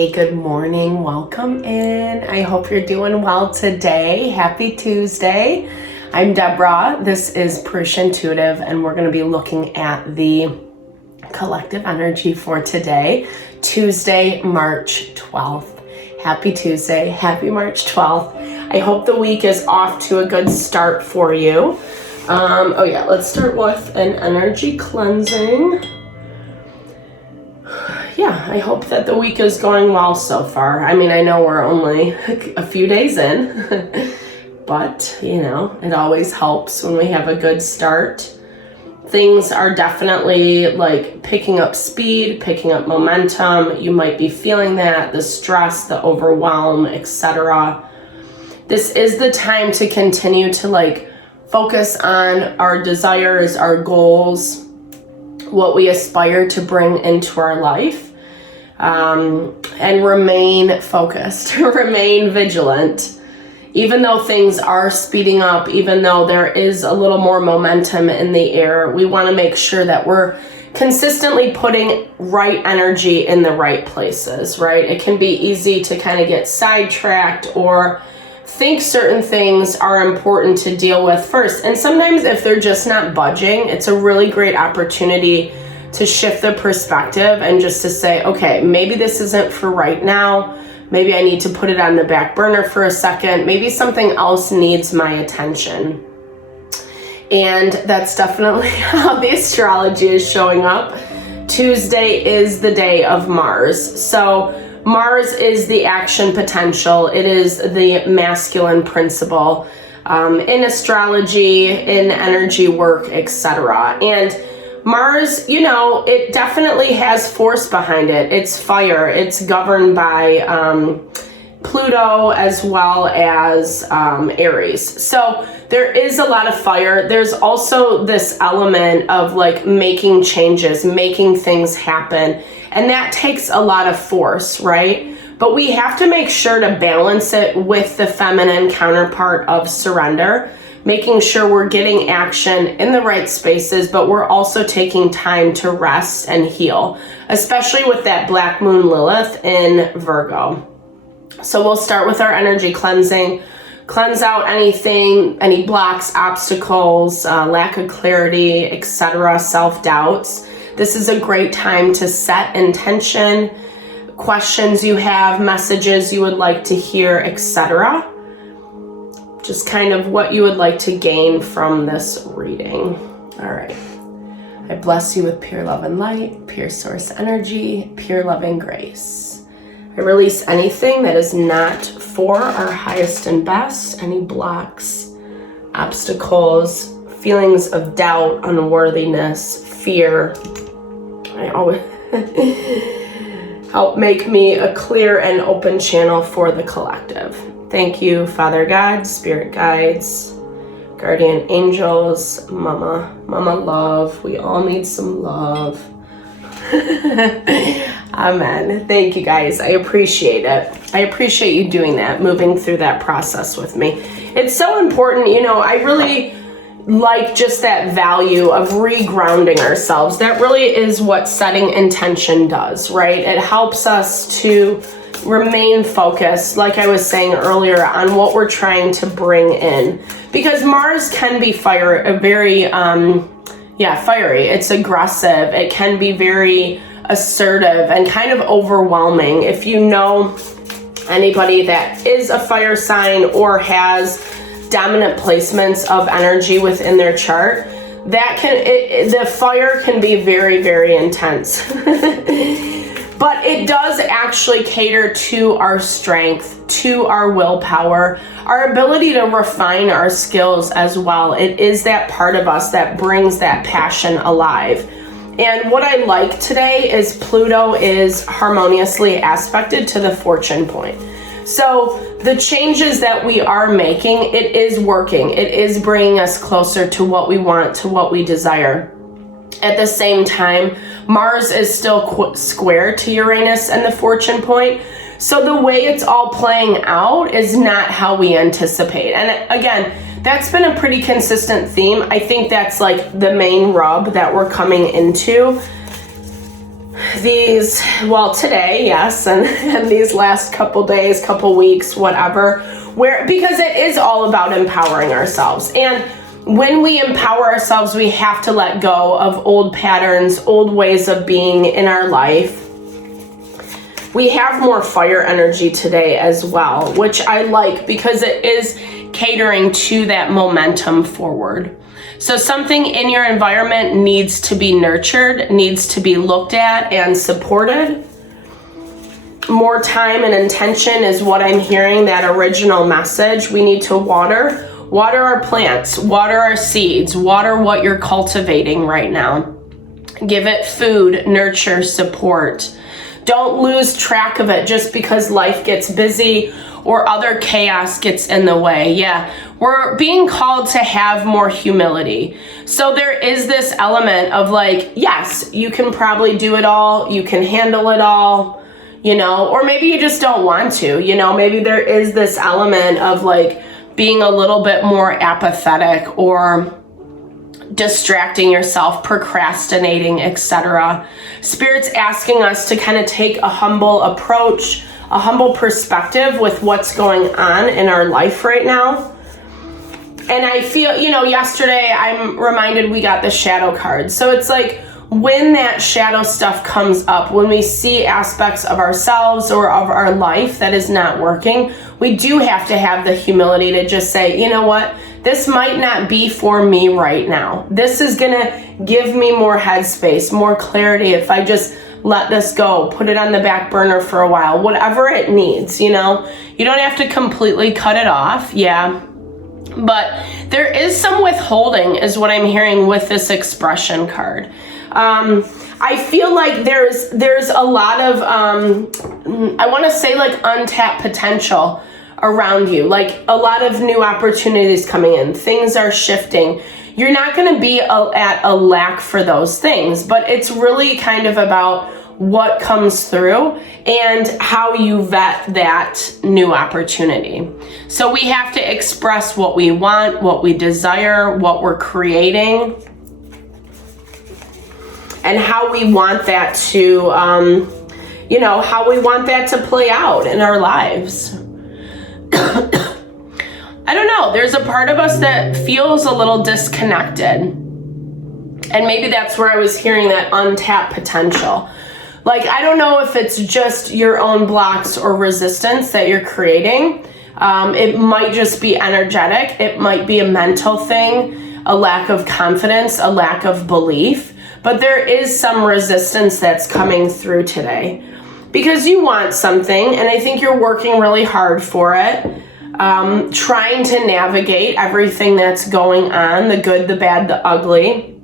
Hey, good morning. Welcome in. I hope you're doing well today. Happy Tuesday. I'm Deborah. This is Purusha Intuitive, and we're going to be looking at the collective energy for today, Tuesday, March 12th. Happy Tuesday. Happy March 12th. I hope the week is off to a good start for you. Let's start with an energy cleansing. Yeah, I hope that the week is going well so far. I mean, I know we're only a few days in, but, it always helps when we have a good start. Things are definitely like picking up speed, picking up momentum. You might be feeling that, the stress, the overwhelm, etc. This is the time to continue to focus on our desires, our goals, what we aspire to bring into our life, and remain focused, remain vigilant. Even though things are speeding up, even though there is a little more momentum in the air, we want to make sure that we're consistently putting right energy in the right places, right? It can be easy to kind of get sidetracked or think certain things are important to deal with first. And sometimes if they're just not budging, it's a really great opportunity to shift the perspective and just to say, okay, maybe this isn't for right now. Maybe I need to put it on the back burner for a second. Maybe something else needs my attention. And that's definitely how the astrology is showing up. Tuesday is the day of Mars. So Mars is the action potential. It is the masculine principle in astrology, in energy work, etc. And Mars, it definitely has force behind it. It's fire. It's governed by Pluto as well as Aries. So there is a lot of fire. There's also this element of making changes, making things happen. And that takes a lot of force, right? But we have to make sure to balance it with the feminine counterpart of surrender, making sure we're getting action in the right spaces, but we're also taking time to rest and heal, especially with that Black Moon Lilith in Virgo. So we'll start with our energy cleansing. Cleanse out anything, any blocks, obstacles, lack of clarity, etc., self-doubts. This is a great time to set intention, questions you have, messages you would like to hear, etc. Just kind of what you would like to gain from this reading. All right. I bless you with pure love and light, pure source energy, pure love and grace. I release anything that is not for our highest and best, any blocks, obstacles, feelings of doubt, unworthiness, fear. I always help make me a clear and open channel for the collective. Thank you, Father God, Spirit Guides, Guardian Angels, Mama Love. We all need some love. Amen. Thank you, guys. I appreciate it. I appreciate you doing that, moving through that process with me. It's so important. I really like just that value of regrounding ourselves. That really is what setting intention does, right? It helps us to remain focused, like I was saying earlier, on what we're trying to bring in. Because Mars can be fiery. It's aggressive. It can be very assertive and kind of overwhelming. If you know anybody that is a fire sign or has dominant placements of energy within their chart, the fire can be very, very intense. But it does actually cater to our strength, to our willpower, our ability to refine our skills as well. It is that part of us that brings that passion alive. And what I like today is Pluto is harmoniously aspected to the fortune point. So the changes that we are making, it is working. It is bringing us closer to what we want, to what we desire. At the same time, Mars is still square to Uranus and the fortune point. So the way it's all playing out is not how we anticipate. And again, that's been a pretty consistent theme. I think that's the main rub that we're coming into. today, yes, and these last couple days, couple weeks, whatever, because it is all about empowering ourselves. And when we empower ourselves, we have to let go of old patterns, old ways of being in our life. We have more fire energy today as well, which I like because it is catering to that momentum forward. So something in your environment needs to be nurtured, needs to be looked at and supported. More time and intention is what I'm hearing, that original message. We need to water our plants, water our seeds, water what you're cultivating right now. Give it food, nurture, support. Don't lose track of it just because life gets busy or other chaos gets in the way. Yeah, we're being called to have more humility. So there is this element of like, yes, you can probably do it all. You can handle it all, or maybe you just don't want to, maybe there is this element of like being a little bit more apathetic or distracting yourself, procrastinating, etc. Spirit's asking us to kind of take a humble approach, a humble perspective with what's going on in our life right now. And I feel, yesterday I'm reminded we got the shadow card. So it's like when that shadow stuff comes up, when we see aspects of ourselves or of our life that is not working, we do have to have the humility to just say, you know what? This might not be for me right now. This is going to give me more headspace, more clarity if I just let this go, put it on the back burner for a while, whatever it needs, You don't have to completely cut it off, yeah. But there is some withholding is what I'm hearing with this expression card. I feel like there's a lot of, I want to say like untapped potential around you, like a lot of new opportunities coming in. Things are shifting. You're not going to be at a lack for those things, but it's really kind of about what comes through and how you vet that new opportunity. So we have to express what we want, what we desire, what we're creating, and how we want that to, how we want that to play out in our lives. I don't know, there's a part of us that feels a little disconnected. And maybe that's where I was hearing that untapped potential. Like, I don't know if it's just your own blocks or resistance that you're creating. It might just be energetic. It might be a mental thing, a lack of confidence, a lack of belief. But there is some resistance that's coming through today because you want something, and I think you're working really hard for it, trying to navigate everything that's going on, the good, the bad, the ugly.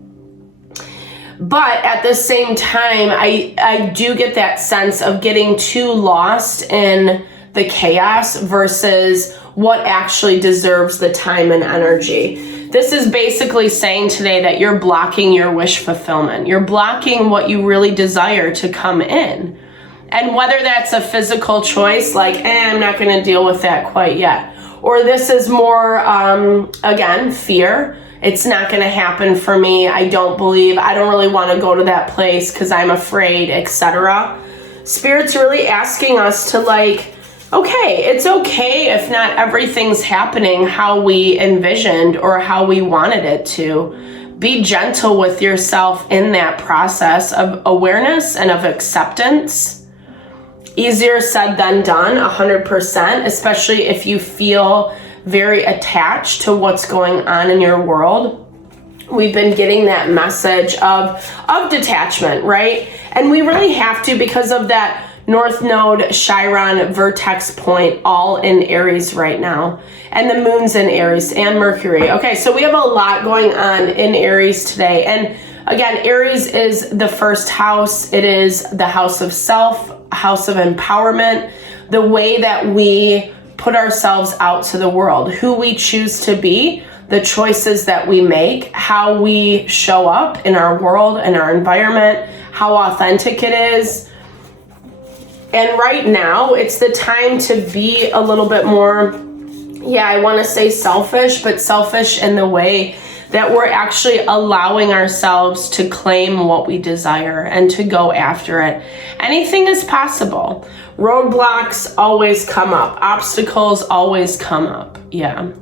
But at the same time, I do get that sense of getting too lost in the chaos versus what actually deserves the time and energy. This is basically saying today that you're blocking your wish fulfillment. You're blocking what you really desire to come in. And whether that's a physical choice, like, I'm not going to deal with that quite yet. Or this is more, again, fear. It's not going to happen for me. I don't really want to go to that place because I'm afraid, etc. Spirit's really asking us to okay, it's okay if not everything's happening how we envisioned or how we wanted it to. Be gentle with yourself in that process of awareness and of acceptance. Easier said than done, 100%, especially if you feel very attached to what's going on in your world. We've been getting that message of detachment, right? And we really have to, because of that North Node, Chiron, vertex point, all in Aries right now. And the moon's in Aries and Mercury. Okay, so we have a lot going on in Aries today. And again, Aries is the first house. It is the house of self, house of empowerment, the way that we put ourselves out to the world, who we choose to be, the choices that we make, how we show up in our world and our environment, how authentic it is. And right now, it's the time to be a little bit more, I want to say selfish, but selfish in the way that we're actually allowing ourselves to claim what we desire and to go after it. Anything is possible. Roadblocks always come up. Obstacles always come up. Yeah.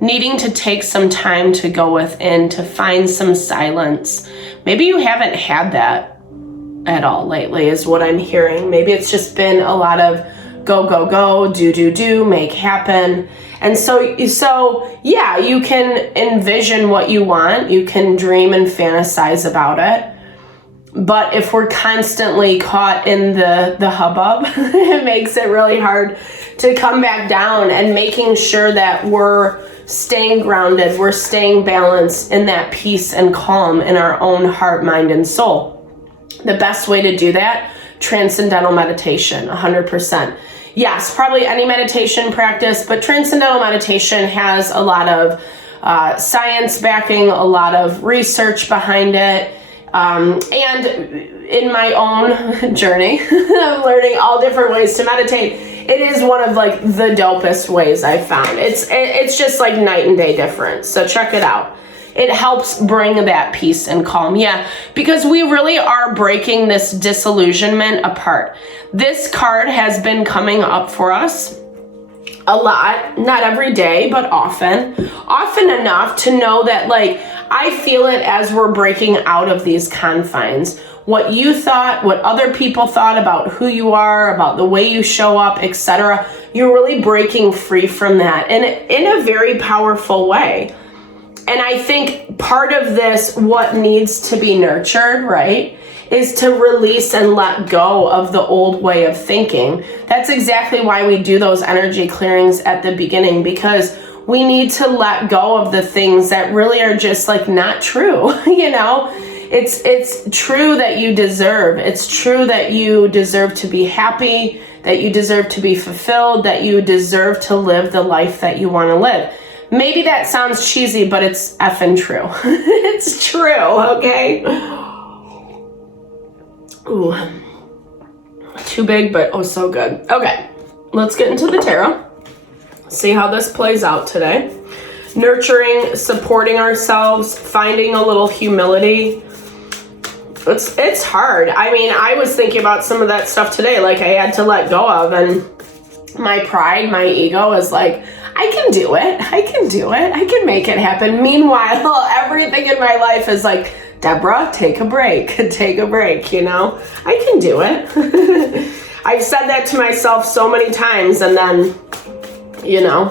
Needing to take some time to go within, to find some silence. Maybe you haven't had that at all lately, is what I'm hearing. Maybe it's just been a lot of go, go, go, do, make happen. And so yeah, you can envision what you want. You can dream and fantasize about it. But if we're constantly caught in the hubbub, it makes it really hard to come back down, and making sure that we're staying grounded, we're staying balanced in that peace and calm in our own heart, mind, and soul. The best way to do that, transcendental meditation, 100%. Yes, probably any meditation practice, but transcendental meditation has a lot of science backing, a lot of research behind it. And in my own journey of learning all different ways to meditate, it is one of like the dopest ways I've found. It's just like night and day difference. So check it out. It helps bring that peace and calm. Yeah, because we really are breaking this disillusionment apart. This card has been coming up for us a lot, not every day, but often enough to know that, like, I feel it as we're breaking out of these confines. What you thought, what other people thought about who you are, about the way you show up, etc. You're really breaking free from that, and in a very powerful way. And I think part of this, what needs to be nurtured, right, is to release and let go of the old way of thinking. That's exactly why we do those energy clearings at the beginning, because we need to let go of the things that really are just like not true. You know, it's true that you deserve. It's true that you deserve to be happy, that you deserve to be fulfilled, that you deserve to live the life that you want to live. Maybe that sounds cheesy, but it's effing true. It's true, okay? Ooh, too big, but oh so good. Okay, let's get into the tarot. See how this plays out today. Nurturing, supporting ourselves, finding a little humility. It's hard. I mean, I was thinking about some of that stuff today, like I had to let go of, and my pride, my ego is like, I can do it. I can make it happen. Meanwhile, everything in my life is like, Deborah, take a break, you know? I can do it. I've said that to myself so many times, and then, you know,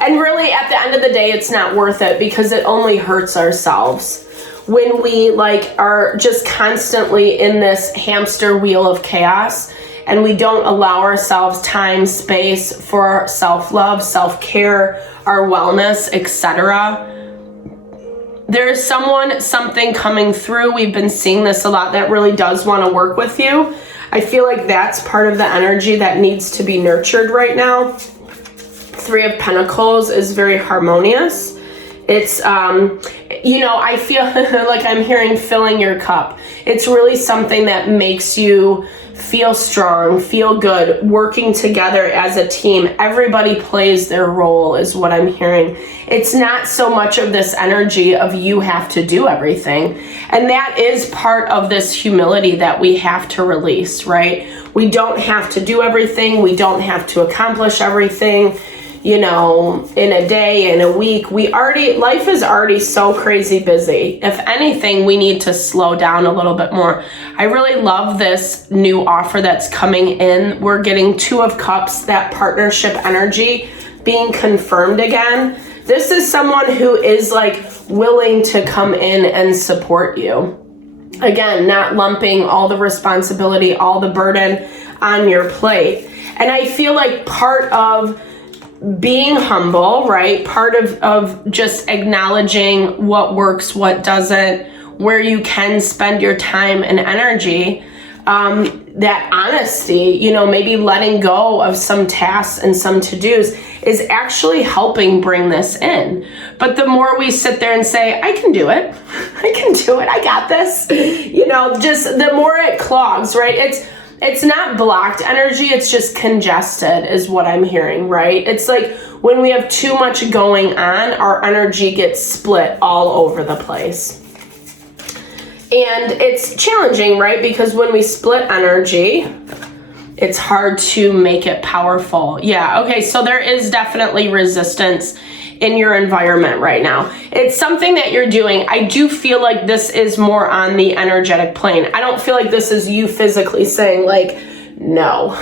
and really at the end of the day, it's not worth it, because it only hurts ourselves when we like are just constantly in this hamster wheel of chaos, and we don't allow ourselves time, space for self-love, self-care, our wellness, etc. There is something coming through. We've been seeing this a lot, that really does want to work with you. I feel like that's part of the energy that needs to be nurtured right now. 3 of Pentacles is very harmonious. It's, you know, I feel like I'm hearing filling your cup. It's really something that makes you feel strong, feel good, working together as a team. Everybody plays their role is what I'm hearing. It's not so much of this energy of you have to do everything. And that is part of this humility that we have to release, right? We don't have to do everything. We don't have to accomplish everything. You know, in a day, in a week, life is already so crazy busy. If anything, we need to slow down a little bit more. I really love this new offer that's coming in. We're getting 2 of Cups, that partnership energy being confirmed again. This is someone who is like willing to come in and support you. Again, not lumping all the responsibility, all the burden on your plate. And I feel like part of being humble, right? Part of just acknowledging what works, what doesn't, where you can spend your time and energy, that honesty, you know, maybe letting go of some tasks and some to-dos is actually helping bring this in. But the more we sit there and say, I can do it, I got this, you know, just the more it clogs, right? It's not blocked energy, it's just congested is what I'm hearing, right? It's like when we have too much going on, our energy gets split all over the place. And it's challenging, right? Because when we split energy, it's hard to make it powerful. Yeah, okay, so there is definitely resistance in your environment right now. It's something that you're doing. I do feel like this is more on the energetic plane. I don't feel like this is you physically saying like, no,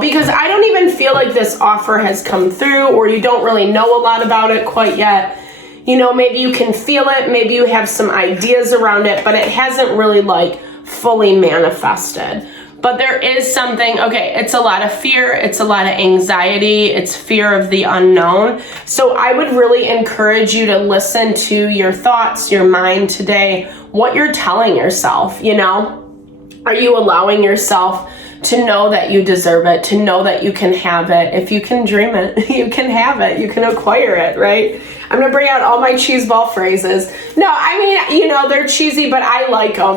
because I don't even feel like this offer has come through, or you don't really know a lot about it quite yet. Maybe you can feel it, maybe you have some ideas around it, but it hasn't really like fully manifested. But there is something, okay, it's a lot of fear, it's a lot of anxiety, it's fear of the unknown. So I would really encourage you to listen to your thoughts, your mind today, what you're telling yourself, Are you allowing yourself to know that you deserve it, to know that you can have it? If you can dream it, you can have it, you can acquire it, right? I'm gonna bring out all my cheeseball phrases. No, I mean, they're cheesy, but I like them.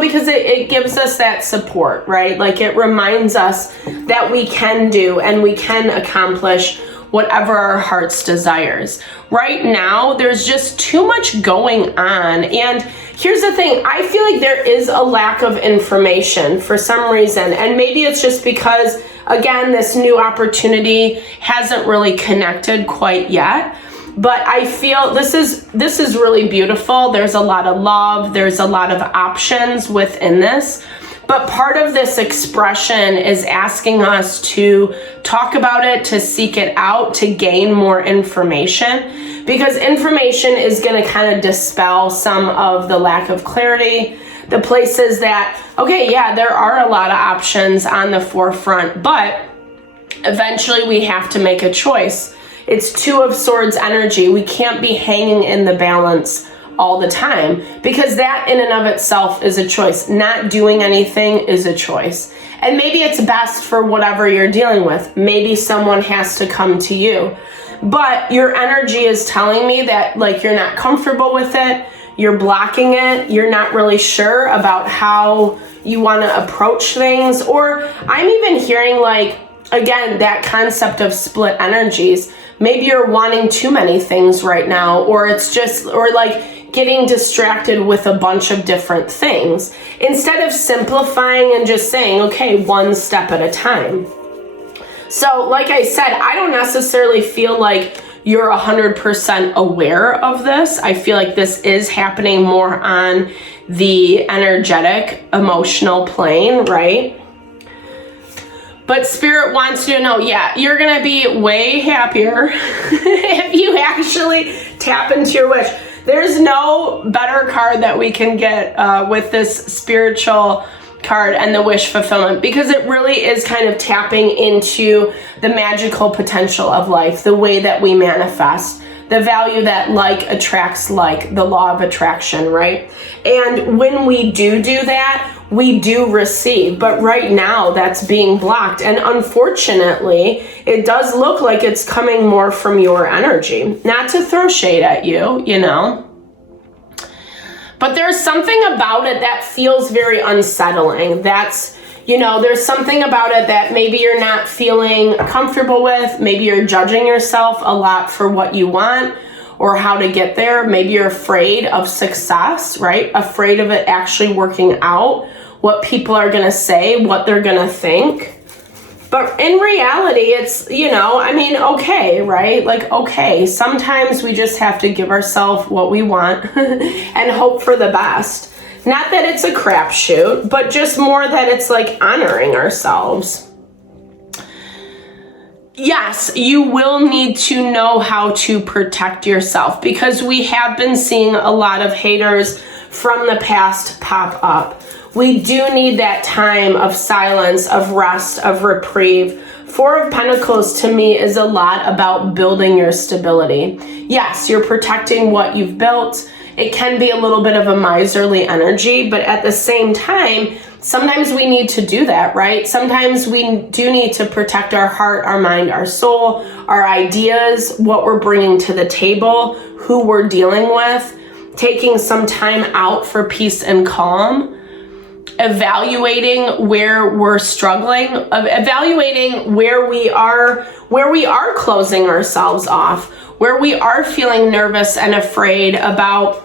Because it gives us that support, right? Like it reminds us that we can do and we can accomplish whatever our heart's desires. Right now, there's just too much going on. And here's the thing, I feel like there is a lack of information for some reason. And maybe it's just because, again, this new opportunity hasn't really connected quite yet. But I feel this is really beautiful. There's a lot of love. There's a lot of options within this. But part of this expression is asking us to talk about it, to seek it out, to gain more information. Because information is going to kind of dispel some of the lack of clarity. The places that, okay, yeah, there are a lot of options on the forefront, but eventually we have to make a choice. It's Two of Swords energy. We can't be hanging in the balance all the time, because that in and of itself is a choice. Not doing anything is a choice. And maybe it's best for whatever you're dealing with. Maybe someone has to come to you. But your energy is telling me that like you're not comfortable with it, you're blocking it, you're not really sure about how you want to approach things. Or I'm even hearing like, again, that concept of split energies. Maybe you're wanting too many things right now, or it's just, or like getting distracted with a bunch of different things instead of simplifying and just saying, okay, one step at a time. So like I said, I don't necessarily feel like you're 100% aware of this. I feel like this is happening more on the energetic, emotional plane, right? But Spirit wants you to know, yeah, you're going to be way happier if you actually tap into your wish. There's no better card that we can get with this spiritual card and the wish fulfillment, because it really is kind of tapping into the magical potential of life, the way that we manifest, the value that like attracts like, the law of attraction, right? And when we do that, we do receive, but right now that's being blocked. And unfortunately, it does look like it's coming more from your energy. Not to throw shade at you, but there's something about it that feels very unsettling. That's, there's something about it that maybe you're not feeling comfortable with. Maybe you're judging yourself a lot for what you want or how to get there. Maybe you're afraid of success, right? Afraid of it actually working out, what people are going to say, what they're going to think. But in reality, it's, okay, right? Like, okay, sometimes we just have to give ourselves what we want and hope for the best. Not that it's a crapshoot, but just more that it's like honoring ourselves. Yes, you will need to know how to protect yourself, because we have been seeing a lot of haters from the past pop up. We do need that time of silence, of rest, of reprieve. Four of Pentacles to me is a lot about building your stability. Yes, you're protecting what you've built. It can be a little bit of a miserly energy, but at the same time, sometimes we need to do that, right? Sometimes we do need to protect our heart, our mind, our soul, our ideas, what we're bringing to the table, who we're dealing with, taking some time out for peace and calm. evaluating where we're struggling, evaluating where we are closing ourselves off, where we are feeling nervous and afraid about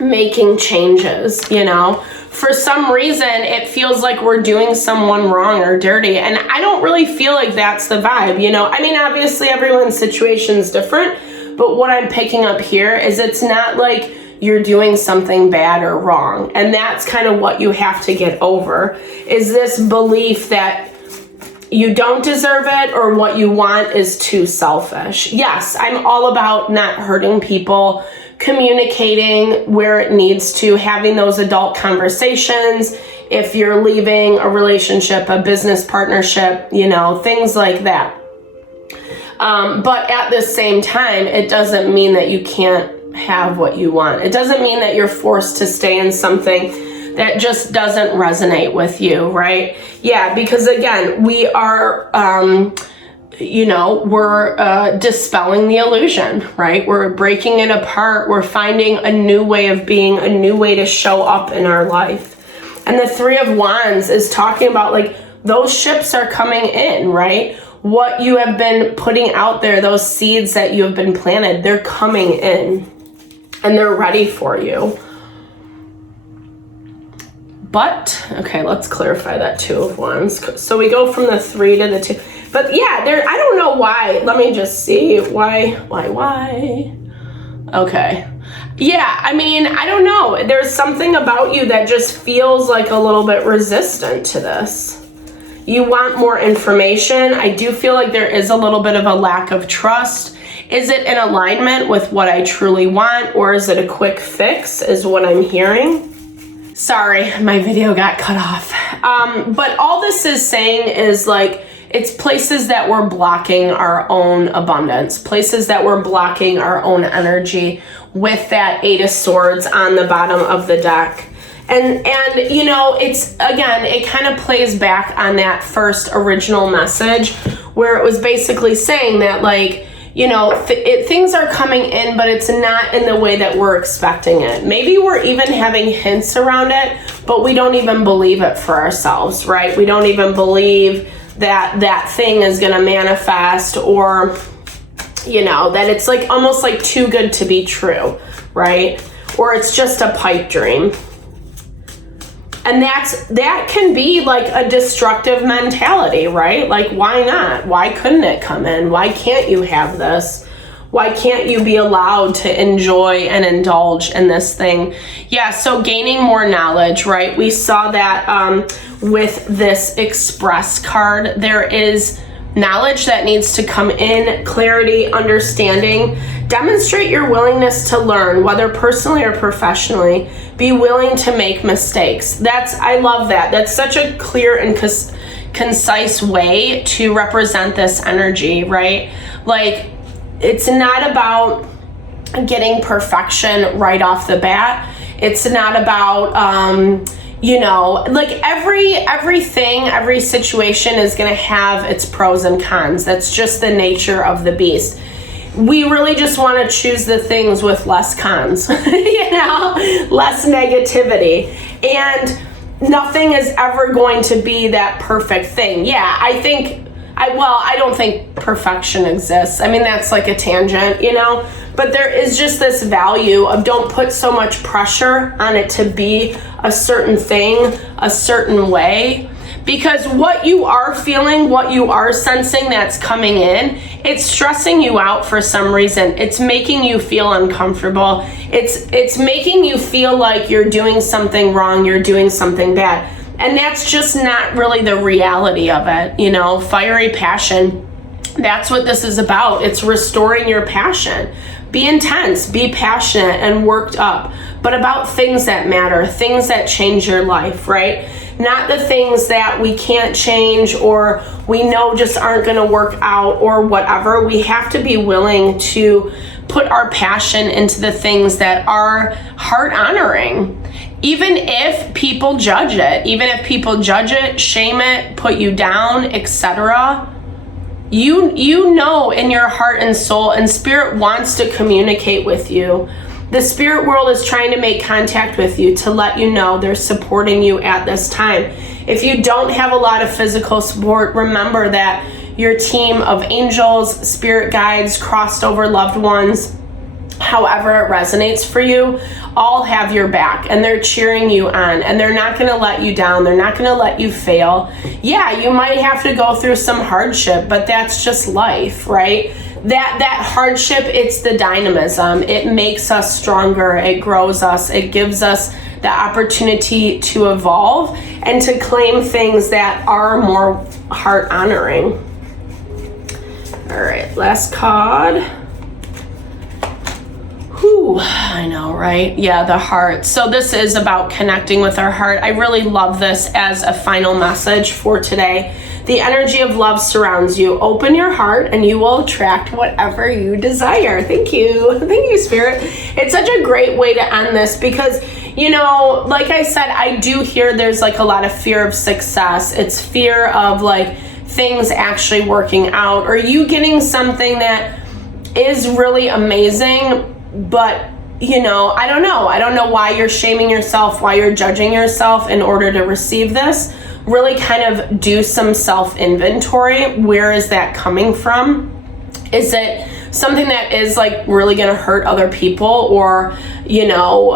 making changes, you know. For some reason, it feels like we're doing someone wrong or dirty. And I don't really feel like that's the vibe, you know. I mean, obviously everyone's situation is different, but what I'm picking up here is it's not like you're doing something bad or wrong. And that's kind of what you have to get over, is this belief that you don't deserve it or what you want is too selfish. Yes, I'm all about not hurting people, communicating where it needs to, having those adult conversations. If you're leaving a relationship, a business partnership, you know, things like that. But at the same time, it doesn't mean that you can't have what you want. It doesn't mean that you're forced to stay in something that just doesn't resonate with you, right? Yeah, because again, we are, we're dispelling the illusion, right? We're breaking it apart. We're finding a new way of being, a new way to show up in our life. And the Three of Wands is talking about like those ships are coming in, right? What you have been putting out there, those seeds that you have been planted, they're coming in and they're ready for you. But, okay, let's clarify that Two of Wands. So we go from the 3 to the 2. But yeah, I don't know why. Let me just see. Why? Okay. Yeah, I mean, I don't know. There's something about you that just feels like a little bit resistant to this. You want more information. I do feel like there is a little bit of a lack of trust. Is it in alignment with what I truly want, or is it a quick fix, is what I'm hearing? Sorry, my video got cut off. But all this is saying is like, it's places that we're blocking our own abundance, places that we're blocking our own energy with that 8 of Swords on the bottom of the deck. And you know, it's, again, it kind of plays back on that first original message where it was basically saying that, like, you know, things are coming in, but it's not in the way that we're expecting it. Maybe we're even having hints around it, but we don't even believe it for ourselves, right? We don't even believe that that thing is going to manifest, or, you know, that it's like almost like too good to be true, right? Or it's just a pipe dream. And that can be like a destructive mentality, right? Like, why not? Why couldn't it come in? Why can't you have this? Why can't you be allowed to enjoy and indulge in this thing? Yeah, so gaining more knowledge, right? We saw that with this Express card. There is knowledge that needs to come in, clarity, understanding. Demonstrate your willingness to learn, whether personally or professionally. Be willing to make mistakes. I love that. That's such a clear and concise way to represent this energy, right? Like, it's not about getting perfection right off the bat. It's not about, you know, like every situation is going to have its pros and cons. That's just the nature of the beast. We really just want to choose the things with less cons, you know, less negativity. And nothing is ever going to be that perfect thing. Yeah, I don't think perfection exists. I mean, that's like a tangent, you know, but there is just this value of don't put so much pressure on it to be a certain thing, a certain way. Because what you are feeling, what you are sensing that's coming in, it's stressing you out for some reason. It's making you feel uncomfortable. It's making you feel like you're doing something wrong, you're doing something bad. And that's just not really the reality of it, you know. Fiery passion, that's what this is about. It's restoring your passion. Be intense, be passionate and worked up, but about things that matter, things that change your life, right? Not the things that we can't change or we know just aren't going to work out or whatever. We have to be willing to put our passion into the things that are heart honoring. Even if people judge it, shame it, put you down, etc. You know in your heart and soul, and spirit wants to communicate with you The spirit world is trying to make contact with you to let you know they're supporting you at this time. If you don't have a lot of physical support, remember that your team of angels, spirit guides, crossed over loved ones, however it resonates for you, all have your back, and they're cheering you on, and they're not going to let you down. They're not going to let you fail. Yeah, you might have to go through some hardship, but that's just life, right? That hardship, it's the dynamism. It makes us stronger. It grows us. It gives us the opportunity to evolve and to claim things that are more heart honoring. All right, last card. Whew, I know, right? Yeah, the heart. So this is about connecting with our heart. I really love this as a final message for today. The energy of love surrounds you. Open your heart and you will attract whatever you desire. Thank you. Thank you, Spirit. It's such a great way to end this because, you know, like I said, I do hear there's like a lot of fear of success. It's fear of like things actually working out, or you getting something that is really amazing, but you know, I don't know why you're shaming yourself, why you're judging yourself in order to receive this. Really kind of do some self-inventory. Where is that coming from? Is it something that is like really going to hurt other people? Or, you know,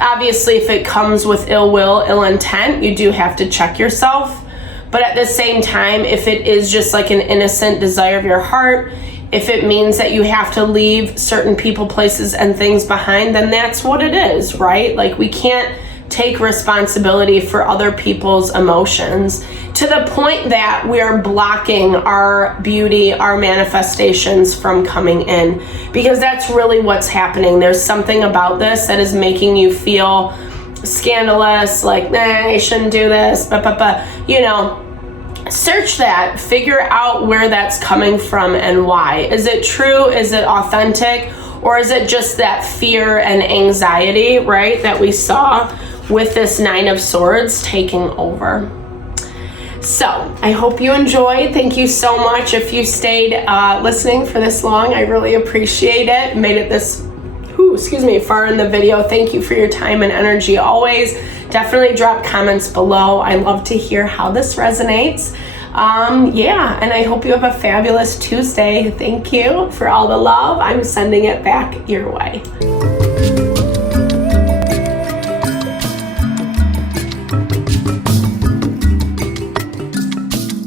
obviously if it comes with ill will, ill intent, you do have to check yourself. But at the same time, if it is just like an innocent desire of your heart, if it means that you have to leave certain people, places, and things behind, then that's what it is, right? Like we can't take responsibility for other people's emotions to the point that we are blocking our beauty, our manifestations from coming in, because that's really what's happening. There's something about this that is making you feel scandalous, like, nah, I shouldn't do this, you know. Search that, figure out where that's coming from and why. Is it true? Is it authentic? Or is it just that fear and anxiety, right, that we saw with this Nine of Swords taking over? So I hope you enjoyed. Thank you so much. If you stayed listening for this long, I really appreciate it. Made it this far in the video. Thank you for your time and energy always. Definitely drop comments below. I love to hear how this resonates. Yeah, and I hope you have a fabulous Tuesday. Thank you for all the love. I'm sending it back your way.